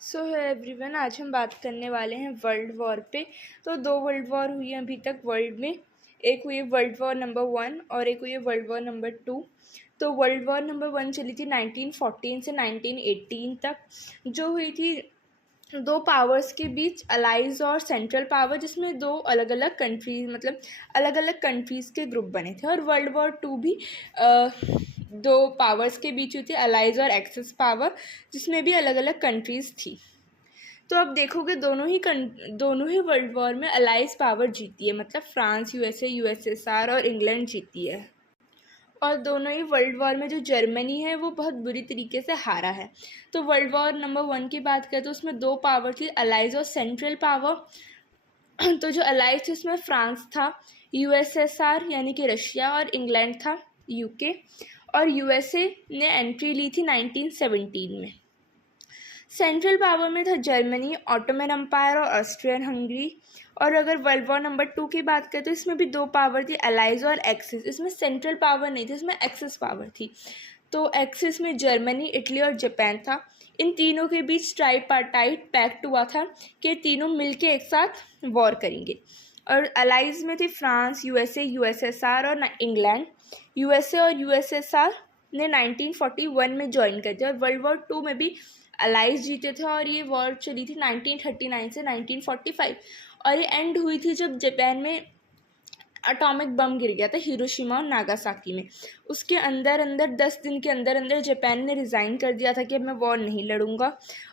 सो है एवरीवन, आज हम बात करने वाले हैं वर्ल्ड वॉर पे। तो 2 वर्ल्ड वॉर हुई हैं अभी तक वर्ल्ड में। एक हुई वर्ल्ड वॉर नंबर 1 और एक हुई वर्ल्ड वॉर नंबर 2। तो वर्ल्ड वॉर नंबर 1 चली थी 1914 से 1918 तक, जो हुई थी दो पावर्स के बीच, अलाइज और सेंट्रल पावर, जिसमें दो अलग अलग कंट्रीज, मतलब अलग अलग कंट्रीज़ के ग्रुप बने थे। और वर्ल्ड वॉर 2 भी दो पावर्स के बीच हुई थी, अलाइज और एक्सेस पावर, जिसमें भी अलग अलग कंट्रीज़ थी। तो अब देखोगे दोनों ही वर्ल्ड वॉर में अलाइज पावर जीती है, मतलब फ्रांस, यूएसए, यूएसएसआर और इंग्लैंड जीती है। और दोनों ही वर्ल्ड वॉर में जो जर्मनी है वो बहुत बुरी तरीके से हारा है। तो वर्ल्ड वॉर नंबर 1 की बात करें तो उसमें दो पावर थी, अलाइज और सेंट्रल पावर। तो जो अलाइज थी उसमें फ्रांस था, यूएसएसआर यानी कि रशिया, और इंग्लैंड था, यूके। और यूएसए ने एंट्री ली थी 1917 में। सेंट्रल पावर में था जर्मनी, ऑटोमन एम्पायर और ऑस्ट्रियन हंगरी। और अगर वर्ल्ड वॉर नंबर 2 की बात करें तो इसमें भी दो पावर थी, अलाइज और एक्सिस। इसमें सेंट्रल पावर नहीं थी, इसमें एक्सिस पावर थी। तो एक्सिस में जर्मनी, इटली और जापान था। इन तीनों के बीच ट्राईपार्टाइट पैक्ट हुआ था कि तीनों मिलके एक साथ वॉर करेंगे। और अलाइज में थे फ्रांस, यूएसए, यूएसएसआर और इंग्लैंड। यूएसए और यूएसएसआर ने 1941 में ज्वाइन कर दिया। और वर्ल्ड वॉर 2 में भी अलाइज जीते थे और ये वॉर चली थी 1939 से 1945। और ये एंड हुई थी जब जापान में एटॉमिक बम गिर गया था, हिरोशिमा और नागासाकी में। उसके अंदर 10 दिन के अंदर जापान ने रिज़ाइन कर दिया था कि अब मैं वॉर नहीं लड़ूंगा।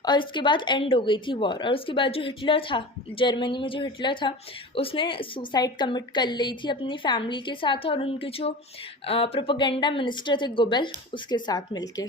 और इसके बाद एंड हो गई थी वॉर। और उसके बाद जो हिटलर था, जर्मनी में जो हिटलर था, उसने सुसाइड कमिट कर ली थी अपनी फैमिली के साथ और उनके जो प्रोपेगेंडा मिनिस्टर थे गोबेल, उसके साथ मिलके।